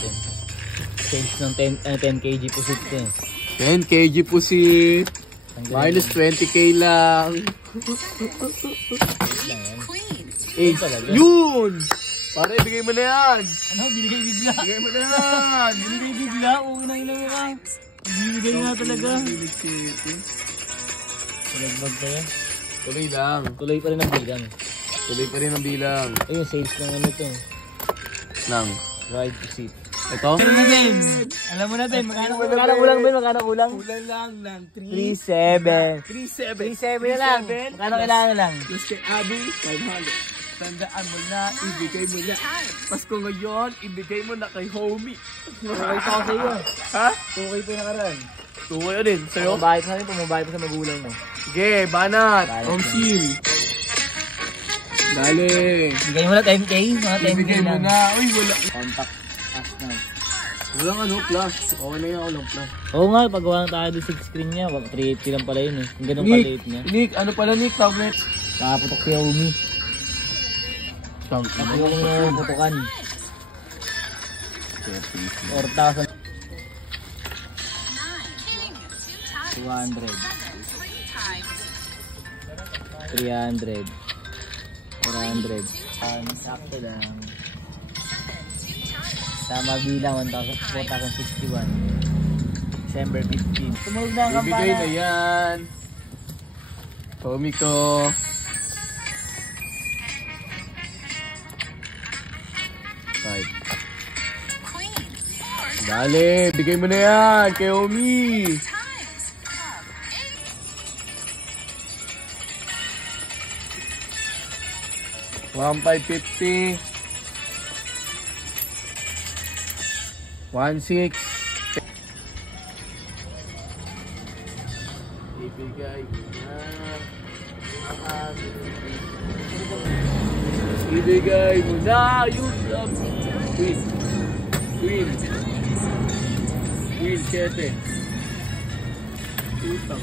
natin. Change ng 10 kg pusit eh. 10 kg pusit. Minus 20k lang. Eh, yun! Pare, bigay mo na yan. Ano? Binigay bigla? Bigay mo na yan. Binigay bigla? Uwi na ina mo ka. Binigay na talaga. Pinagbag tayo. Tuloy lang. Tuloy pa rin ang bilang. Tuloy pa rin ang bilang. Ayun, sales ng ano to. Nang. Ride to seat. Ito? Pero na din. Alam mo na din. Magkano kulang Ben? Magkano kulang? Kulang lang ng 3,700. 3,700 na lang. Magkano kailangan lang? Plus kay Abby, 500. Tandaan mo na, ibigay mo na. Pasko ngayon, ibigay mo na kay homie. Okay pa ako sa'yo. Ha? 2K pa yung nakaraan. 2K din, sa'yo? Pumabahit sa akin, pumabahit pa sa magulang mo. Sige, banat. Omsil. Dali. Bigay mo na 10K. Mga 10K Ibigay mo lang. na. Uy, wala. Contact us now. Walang ano, plus. Okay na yan, walang plus. Oo nga, paggawa lang tayo doon 6 screen niya. 380 lang pala yun eh. Yung ganun kaliit niya. Nick, ano pala Nick, tablet? Nakaputok si Xiaomi. Tapos yung putukan. 4,000. 200. 300. 400. Sakto lang. Tama bilang 4,061. December 15. Tumulog na ang kampana. Ibigay na yan. Homie ko. Right. Dali, bigay mo na yan kay homie. $1,550. 1,600. Ibigay mo na ang aking ibigay mo na yung Queen. Queen. Queen 7. Utang.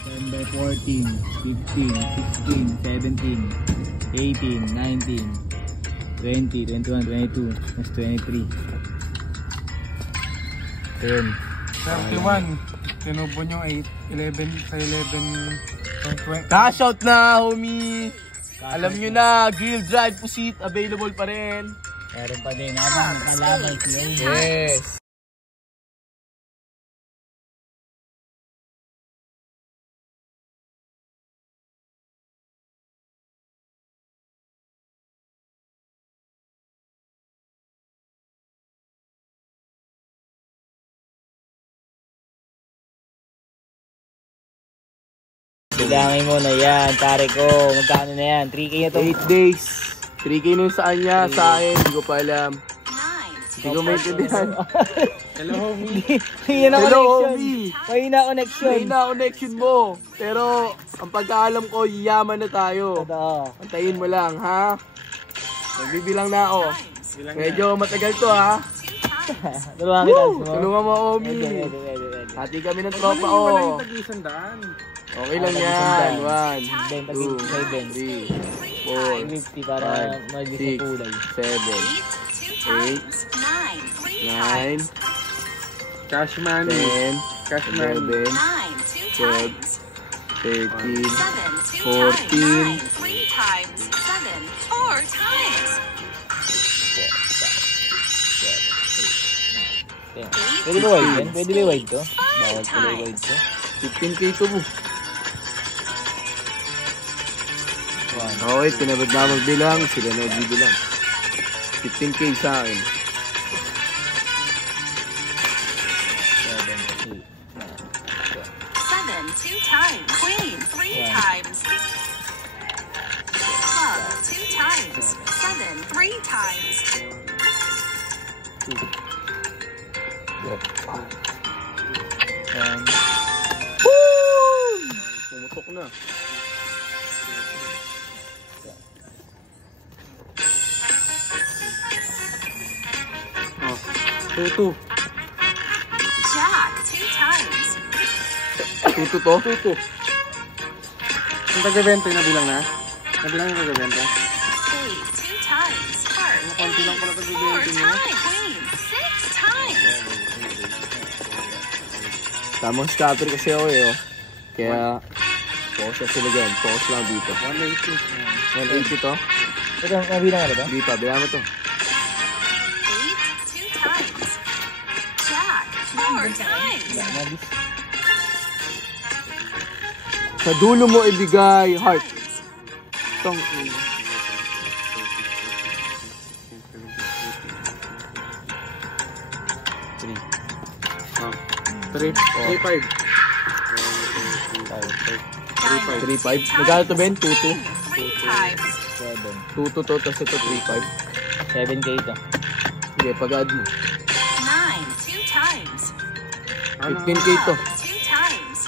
December 14, 15, 16, 17, 18, 19, 20, 21, 22, that's 23. 10. 31. Tinubon yung 8. 11 sa 11. Cash out na, homie. Alam nyo na, grill drive pusit available pa rin. Meron pa din habang nakalaban siya. Yes. Bilangin mo na yan, pare ko. Magkano na yan? 3K na to. 8 days. 3K nung saan niya, sa akin, hindi ko pa alam. Hindi ko maintindihan. Hello, homie. Mahina Hello, connection. homie. Mahina connection. Mahina connection mo. Pero, ang pagkaalam ko, yaman na tayo. Totoo. Antayin mo lang, ha? Magbibilang na ako. Medyo matagal to, ha? Tulungan kita. Tulungan mo, homie. Hati kami ng tropa, oh. Okay lang yan. 1, 2, 3, 4, 50 para mag-isip kulay. 7, 8, 9, cash money, 10, 11, 12, 13, 14, 14. Pwede ba wide yan? Pwede ba wide to? Bawal pala wide to. 15K to mo. Okay, tinabad na magbilang. Sila na magbibilang. 15K sa akin. 7, 2 times. Queen, 3 times. Club, 2 times. 7, 3 times. Pumutok na. Tutu. Jack, 2 times. Tutu to? Tutu. Yung taga-20 nabilang na? Nabilang yung taga-20? Spade, 2 times. Heart, Konti lang pala 4 taga-20 niya. times. Queen, 6 Tamang scalper kasi ako eh, oh. Kaya, focus sila dyan. Focus lang dito. 180 to? Ito, mabilang ano ba? Hindi pa, bilang mo to. 8, 2 times. Jack, 4 times. Nabis. Sa dulo mo ibigay, heart. Tong, 3-5. 3-5. Magkano to, Ben? 2-2? 3 times. 7. 2-2 to, tapos ito 3-5. 7K ito. Sige, pag-add mo. 9, 2 times. 15K to. 2 times.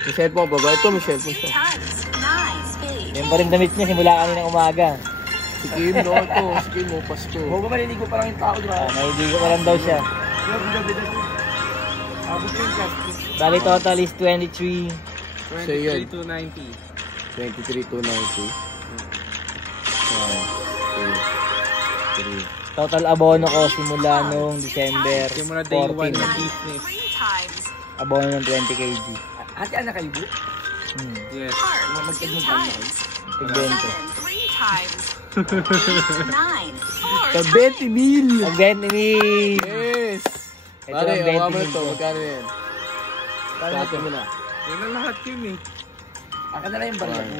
May cellphone pa ba? Ito, may cellphone 2 siya. times. 9 spades. Yan pa rin damit niya simula kaninang umaga. Si Kim, no? Ito, si Kim, mo, Pasko. Huwag ba maliligo pa lang yung tao, di ba? Naibigo pa lang daw siya. Abot yung plastic. Bali total is 23. So, yun. 23,290. 23,290. 3. Total abono ko simula nung December Simula day 1 ng 14. business. 3 times. Abono ng 20 kg. Ate, anak kayo, bu? Yes. Heart, 2 Magkano ba times. Tigbento. 3 times. 8, 9, 4 20 mil! Ang 20 mil! Yes! Ito Pare, ang 20 awa mo na mil to. ko. Magkano yan? Sa mo na. Yan ang lahat yun eh. Akin na lang yung barya mo.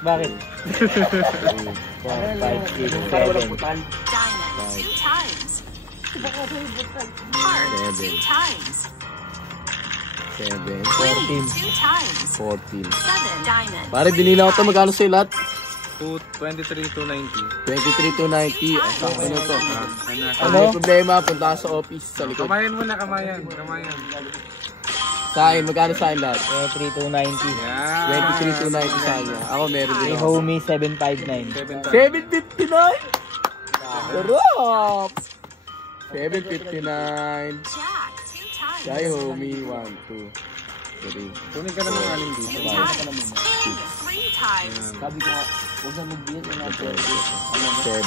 Bakit? 4, 5, 6, 7. Diamond, 2 times. Heart, 2 times. 7, Queen, 2 times. 14. 7 diamond. Pare, binila ko to. Magkano sa'yo lahat? 23,290. 23,290. Ang sakto na to. Anak. Ano? May problema, punta ka sa office sa likod. Kamayan mo na, kamayan. Kamayan. Sa akin, magkano sa akin lahat? 23,290. Yan. 23,290 sa akin. Ako meron din Si ako. homie 759. 759! Sarap! 759. Jack, 2 times. Shy homie. 1, 2, 3. Kunin ka na ng aling dito. 2 times. King, 3 times. Sabi ko, huwag na mag-biyat na natin. 7.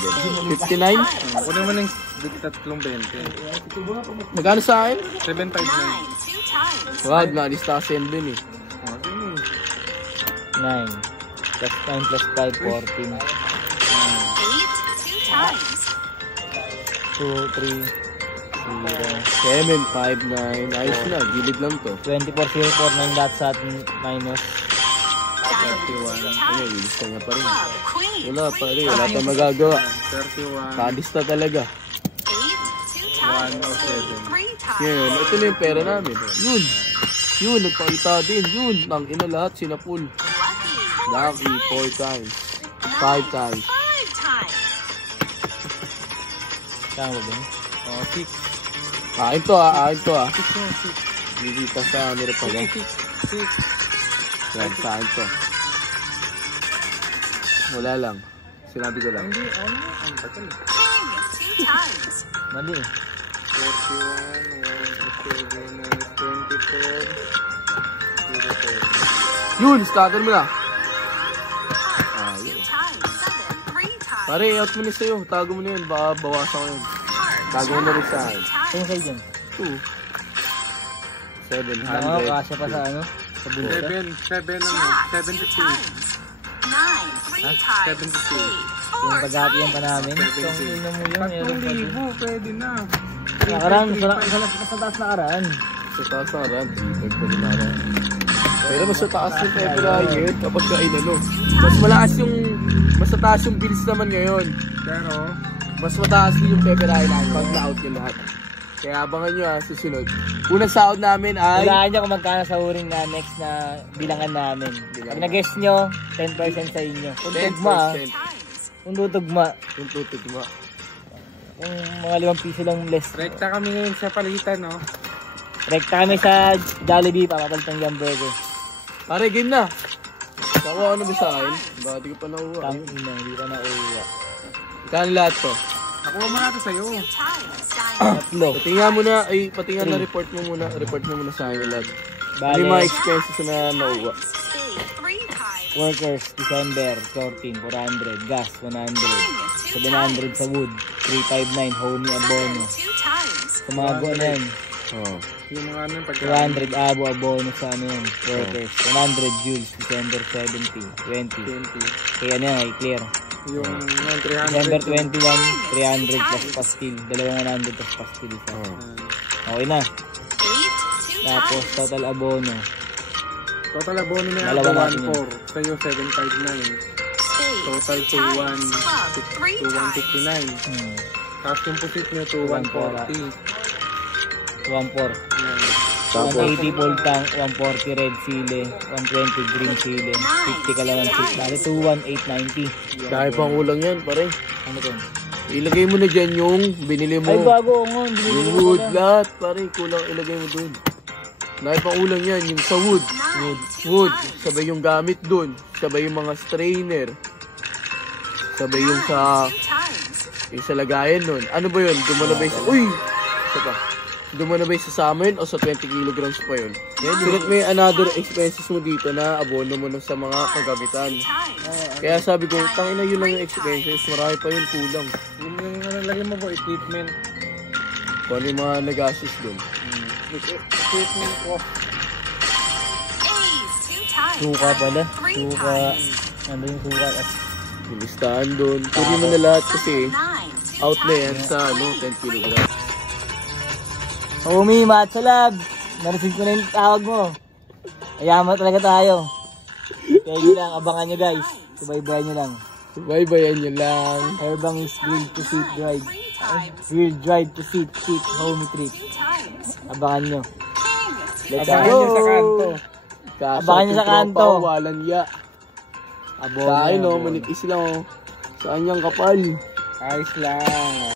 59? Kunin mo ng 320. Magkano sa akin? 759. 9, 2 times. Wag, nalista ka send din eh. 9. Plus 9 plus 5, 14. 8, 2 times. 2, 3, 0. 759. Ayos na, gilid lang to. 24,049 lahat sa atin minus. Diamond, 2 Ano, times. ilista niya pa rin. Club, queen. Wala pa rin, wala tayong magagawa. 31. Kalista talaga. 8, 2 times. 3 times. Yan, ito na yung pera namin. Yun. Yun, nagpakita din. Yun, ang ina lahat, sinapul. Lucky, 4 Lucky, 4 times. 5 times. 5 times. Saan ba ba? Oh, 6. Akin to ah. Bibita sa ano rin pala. 6. Yan, sa akin to. Wala lang. Sinabi ko lang. Hindi, ano? Ang tagal. King, 2 times. Mali. 31, 1, 7, 24. Yun, starter mo na. Heart, 2 yun. times. 7, 3 times. Pare, out mo na sa'yo. Tago mo na yun. Baka bawasan ko yun. Heart, Tago mo na rin sa akin. Saan kayo dyan? 2. Ako, 700. kasya pa sa ano? Sa bulsa? 7, ano? Jack, 2 72. times. 9, 3 times. 72. Yung pag-aatiyan pa namin. So, ang ino mo yun. Meron pa din. 3,000, pwede na. Nakaraan, sa taas nakaraan. Sa taas na rin. Ibig ko rin na rin. Pero mas sa taas yung February ngayon kapag kain ano. Mas malakas yung, mas mataas yung bills naman ngayon. Pero, Mas mataas din yung February namin pag na-out yung lahat. Kaya abangan nyo susunod. Unang sahod namin ay... Hulaan nyo kung magkano sa huring na next na bilangan namin. Pag nag-guess nyo, 10% sa inyo. Kung tugma, 10%. kung tutugma, Kung tutugma. kung mga 5 piso lang less. rekta kami ngayon sa palitan, no? Rekta kami sa Jollibee, papapalit ng Yum Burger. Pare, game na. Nakuha ano ba sa akin? Baka di ko pa nakuha. Tang ina, hindi pa nauwa. Kano lahat to? Nakuha mo natin sa'yo. 2 times. Diamond. Tatlo. Patinga mo na, patinga na report mo muna sa akin lahat. Ano yung mga Bale, expenses na nakuha? Spade, 3 times. workers, December, 14, 400. Gas, 100. 700 sa wood. 359, homie abono. 2 times. Tumago na yan. Oh. Yung mga ano, pagka... 200 abono sa ano yun, workers. 100 joules, December 70, 20. Kaya ano yan, ay clear. Yung 300. December 21, 300 plus pastil. 200 plus pastil isa. Okay na. 8 2 Tapos times. total abono. Total abono na yan, Dalawa natin yun. 1.4. Sa'yo, 759. Total 8 times. 3 times. 159. Tapos yung pusit nyo, 140. 1.4. Yan. 180 full tank, 140 red sile, 120 green sile, 50 ka lang ng seat. Bali 21890. Dahil pang kulang yan, pare. Ano to? Ilagay mo na dyan yung binili mo. Ay bago nga, binili Yung ko wood, pala. lahat, pare. Kulang, ilagay mo dun. Dahil pang kulang yan, yung sa wood. 9 Wood, sabay yung gamit dun. Sabay yung mga strainer. Sabay yung sa... 2 times. Yung sa lagayan nun. Ano ba yun? Dumanabay sa... Uy! Isa pa. Dumanabay sa summer o sa 20 kilograms pa yun. Sulit may another expenses mo dito na abono mo na sa mga kagamitan. Times. Kaya sabi ko, tangina yun lang yung expenses. Marami pa yun kulang. Yung ano lagay mo po, equipment. Kung ano yung mga nagastos dun. Equipment ko. Ace 2 times. Suka pala. 3 Suka. times. Ano yung suka? Yung listahan dun. Pwede mo na lahat kasi 9 2 out na yan times. sa 10 kilograms. Homie, Matcha Lab. Narinig ko na yung tawag mo. Ayaman talaga tayo. Kaya yun lang, abangan nyo guys. Subaybayan nyo lang. Bye-bye nyo lang. Airbang is grilled to seat drive. Grilled drive to seat homie treat. Abangan nyo. Let's Abangan go! nyo sa kanto. Kaso Abangan nyo sa yung tropa kanto. ko, walang ya. Abono. Sa akin, abono. manipis lang. Sa kanyang kapal. Ayos lang.